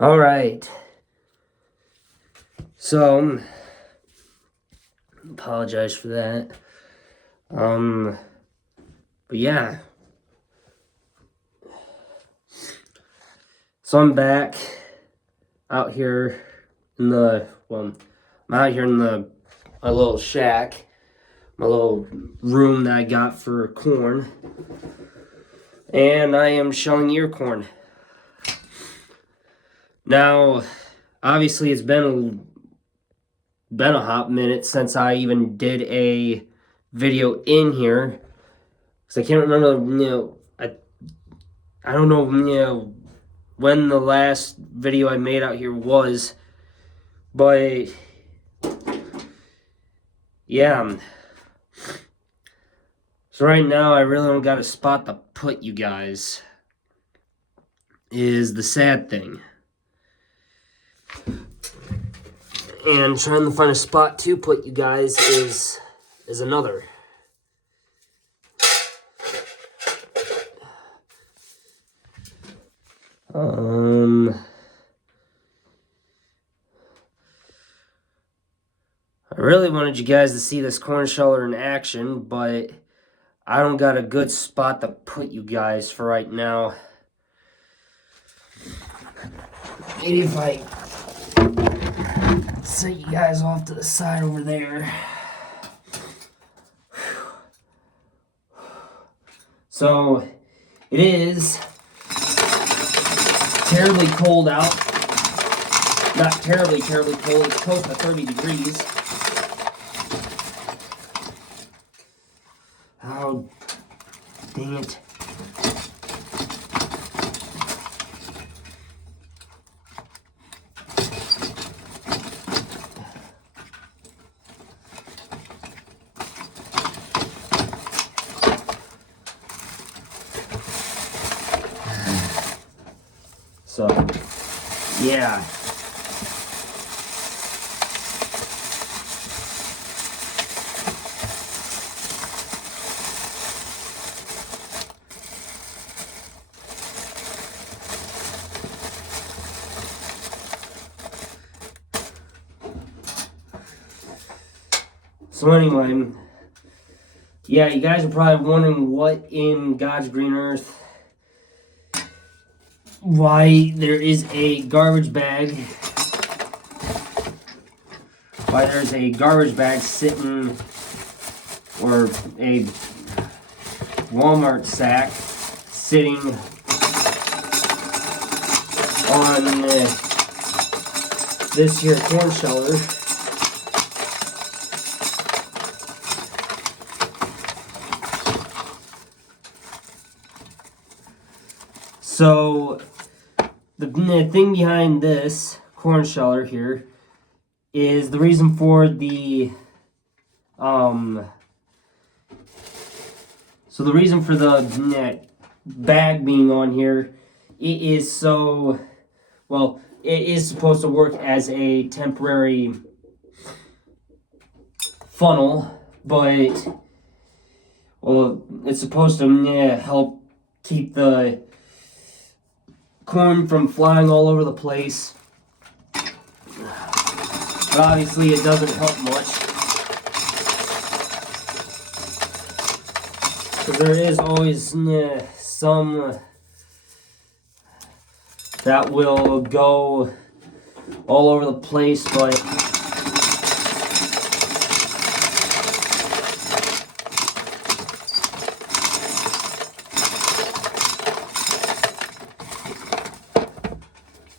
All right. So, apologize for that. But yeah. So I'm back out here in I'm out here in my little shack, my little room that I got for corn. And I am showing ear corn. Now, obviously it's been a hot minute since I even did a video in here. Because I can't remember, I don't know, when the last video I made out here was. But, yeah. So right now, I really don't got a spot to put you guys. Is the sad thing. And trying to find a spot to put you guys is another. I really wanted you guys to see this corn sheller in action, but I don't got a good spot to put you guys for right now. Maybe if I set you guys off to the side over there. So, it is terribly cold out. Not terribly cold, it's close to 30 degrees. Oh, dang it. So, yeah. So anyway, yeah, you guys are probably wondering what in God's green earth, why there is a garbage bag, sitting, or a Walmart sack sitting on this here corn sheller. So, the thing behind this corn sheller here is the reason for the, so the reason for the bag being on here, it is so, well, it is supposed to work as a temporary funnel, but, well, it's supposed to help keep the corn from flying all over the place. But obviously it doesn't help much, because there is always some that will go all over the place, but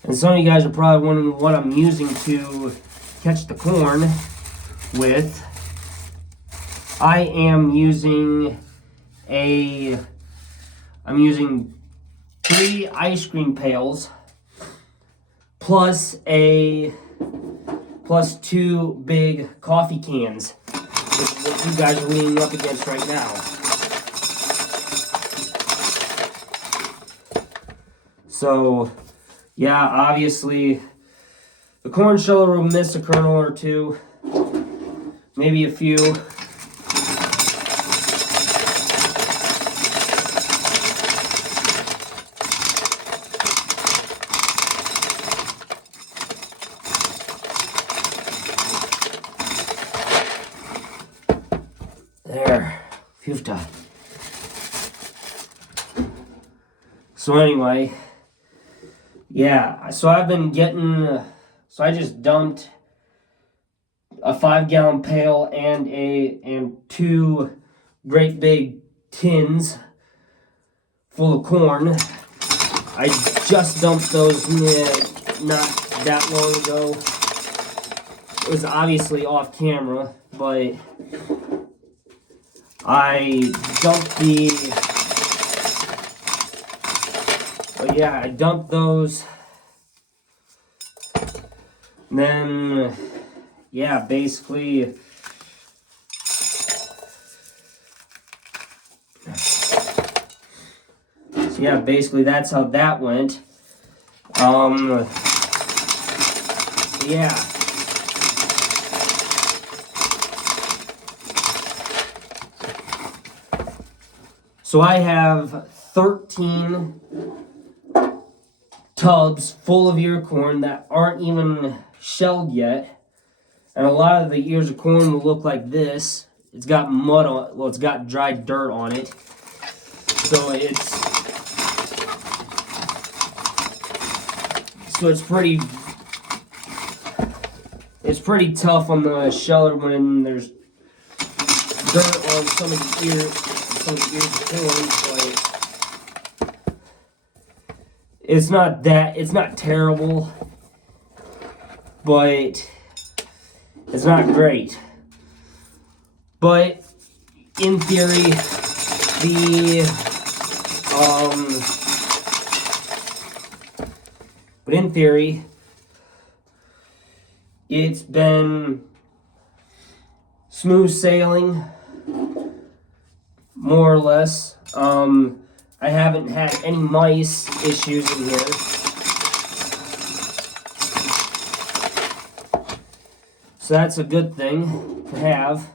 and some of you guys are probably wondering what I'm using to catch the corn with. I am using I'm using 3 ice cream pails plus 2 big coffee cans, which is what you guys are leaning up against right now. So, yeah, obviously, the corn sheller will miss a kernel or two, maybe a few. Hoofda. So anyway, yeah, so I've been getting, so I just dumped a 5-gallon pail and 2 great big tins full of corn. I just dumped those not that long ago. It was obviously off camera, but I dumped those. And then, yeah, basically, basically that's how that went. Yeah. So I have 13 tubs full of ear corn that aren't even shelled yet. And a lot of the ears of corn will look like this. It's got mud on, well, it's got dry dirt on it. So it's pretty tough on the sheller when there's dirt on some of the ears of corn, but it's not terrible, but it's not great. But in theory, it's been smooth sailing, more or less. I haven't had any mice issues in here. So that's a good thing to have.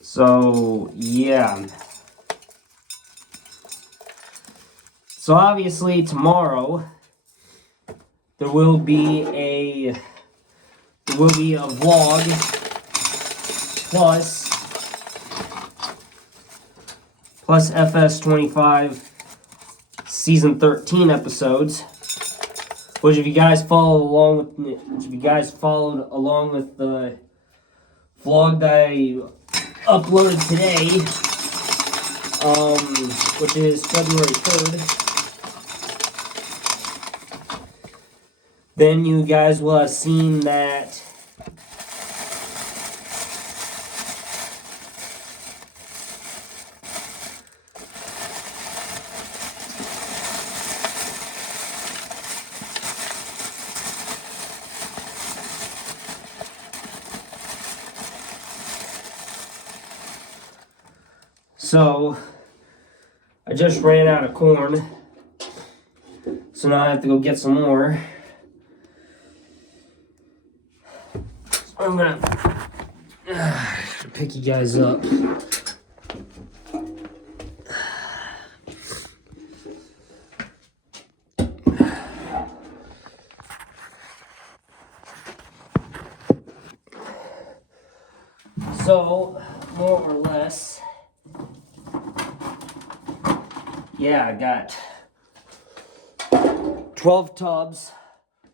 So, yeah. So obviously tomorrow there will be a vlog plus FS25 season 13 episodes. Which if you guys followed along with the vlog that I uploaded today, which is February 3rd, then you guys will have seen that so I just ran out of corn, so now I have to go get some more. I'm gonna pick you guys up. So, more or less, yeah, I got 12 tubs,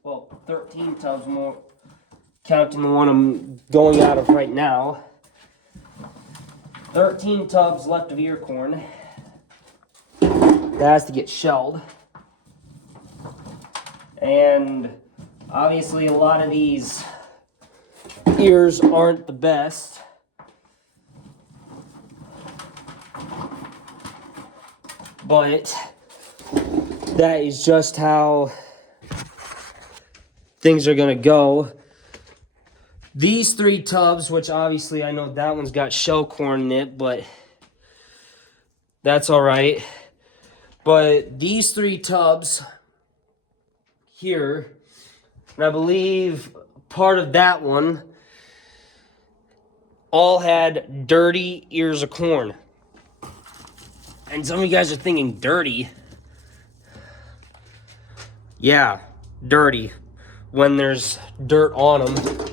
well, 13 tubs more, counting the one I'm going out of right now. 13 tubs left of ear corn. That has to get shelled. And obviously a lot of these ears aren't the best. But that is just how things are gonna go. These 3 tubs, which obviously I know that one's got shell corn in it, but that's all right. But these 3 tubs here, and I believe part of that one, all had dirty ears of corn. And some of you guys are thinking dirty. yeah, dirty when there's dirt on them.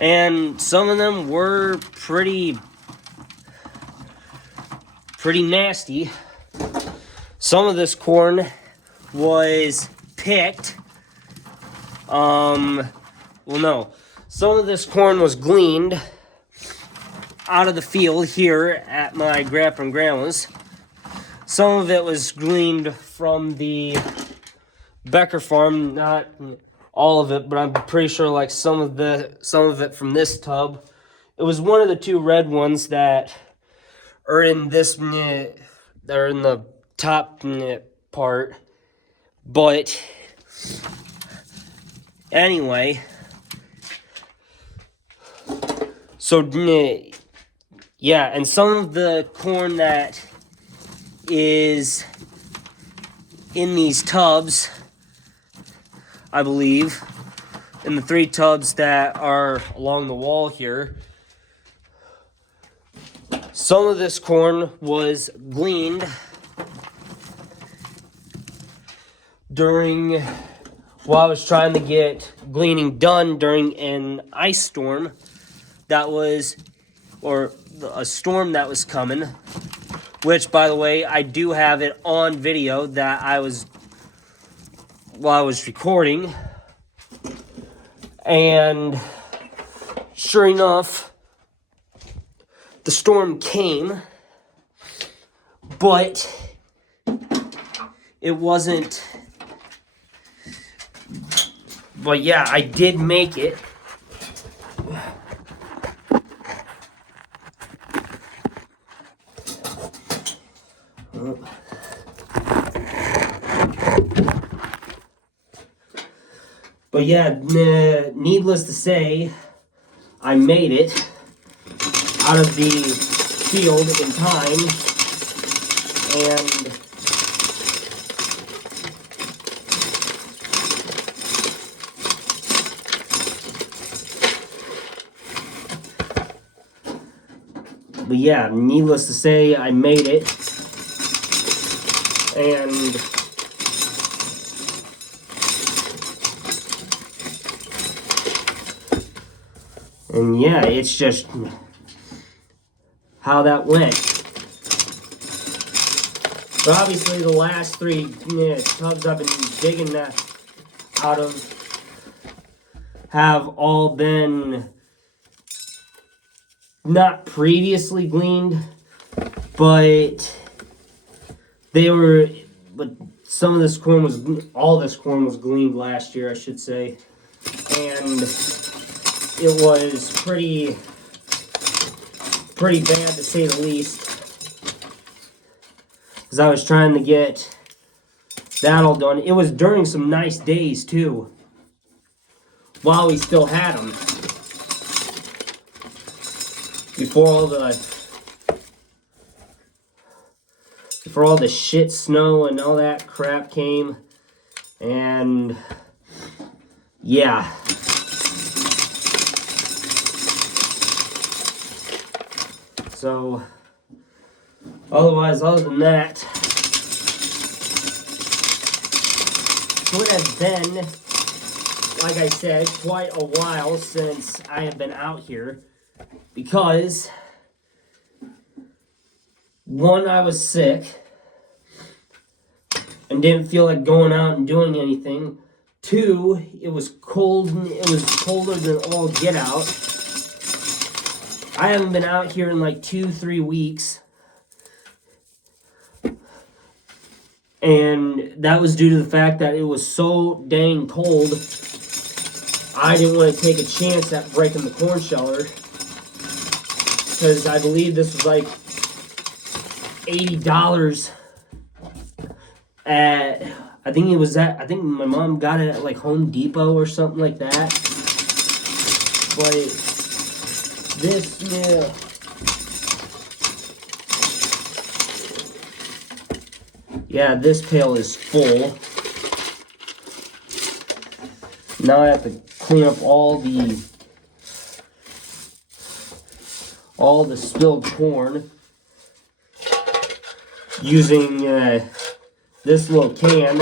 And some of them were pretty nasty. Some of this corn was picked. Well, no. Some of this corn was gleaned out of the field here at my grandpa and grandma's. Some of it was gleaned from the Becker farm, not all of it, but I'm pretty sure like some of it from this tub. It was one of the two red ones that are in this, that are in the top part. But anyway, so yeah, and some of the corn that is in these tubs, I believe, in the 3 tubs that are along the wall here, some of this corn was gleaned while I was trying to get gleaning done during an ice storm or a storm that was coming, which, by the way, I do have it on video that while I was recording. And sure enough, the storm came, but it wasn't. But yeah, I did make it. But yeah, needless to say, I made it out of the field in time, and but yeah, needless to say, I made it, and yeah, it's just how that went. But obviously the last 3 tubs I've been digging out of have all been not previously gleaned, but some of this corn all this corn was gleaned last year, I should say. And it was pretty bad, to say the least, because I was trying to get that all done. It was during some nice days too, while we still had them, before all the shit snow and all that crap came. And yeah, so other than that, it has been, like I said, quite a while since I have been out here, because 1, I was sick and didn't feel like going out and doing anything. 2, it was cold, and it was colder than all get out. I haven't been out here in like 2-3 weeks. And that was due to the fact that it was so dang cold. I didn't want to take a chance at breaking the corn sheller, because I believe this was like $80 at, I think my mom got it at like Home Depot or something like that. But this, yeah, this pail is full. Now I have to clean up all the spilled corn using this little can.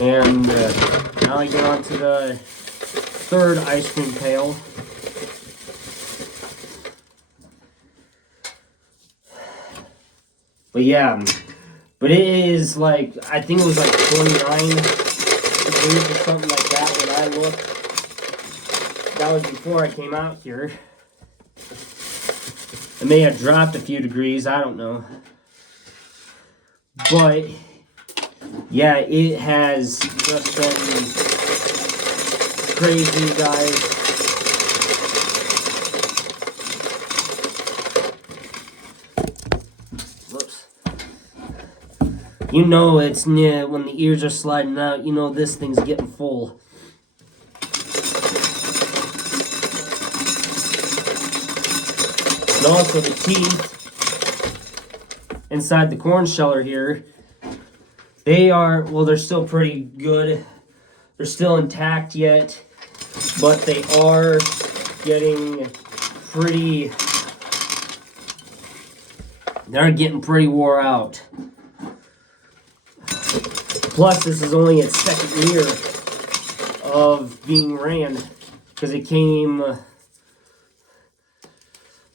And now I get on to the third ice cream pail. But yeah, but it is like, I think it was like 29 degrees or something like that when I looked. That was before I came out here. It may have dropped a few degrees, I don't know. But yeah, it has just been crazy, guys. Whoops. You know it's when the ears are sliding out, you know this thing's getting full. And also the teeth inside the corn sheller here, they are, well, they're still pretty good. They're still intact yet, but they are getting pretty, they're getting pretty wore out. Plus, this is only its second year of being ran, because it came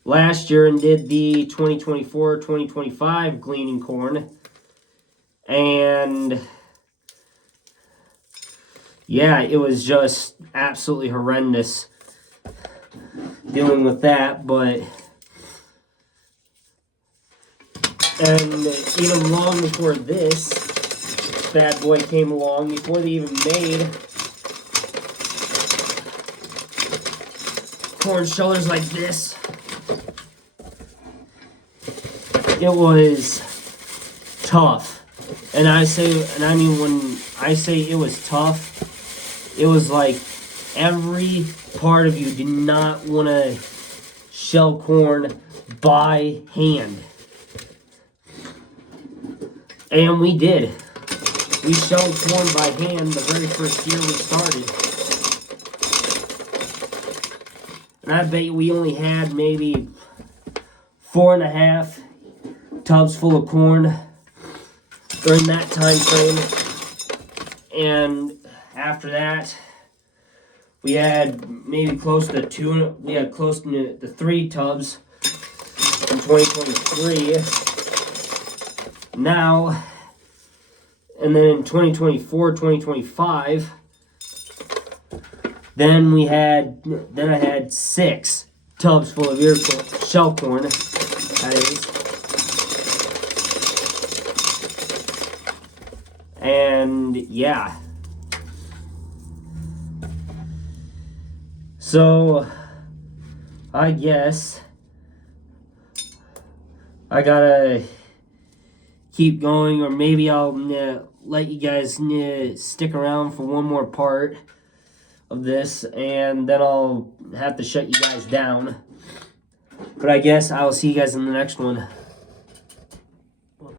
last year and did the 2024-2025 gleaning corn. And yeah, it was just absolutely horrendous dealing with that. But and even long before this bad boy came along, before they even made corn shellers like this, it was tough. And I mean when I say it was tough, it was like every part of you did not want to shell corn by hand. And we did. We shelled corn by hand the very first year we started. And I bet we only had maybe 4.5 tubs full of corn during that time frame. And after that, we had maybe close to 3 tubs in 2023. Now, and then in 2024, 2025, then I had 6 tubs full of shell corn, that is. And yeah. So, I guess I gotta keep going, or maybe I'll let you guys stick around for one more part of this, and then I'll have to shut you guys down. But I guess I'll see you guys in the next one.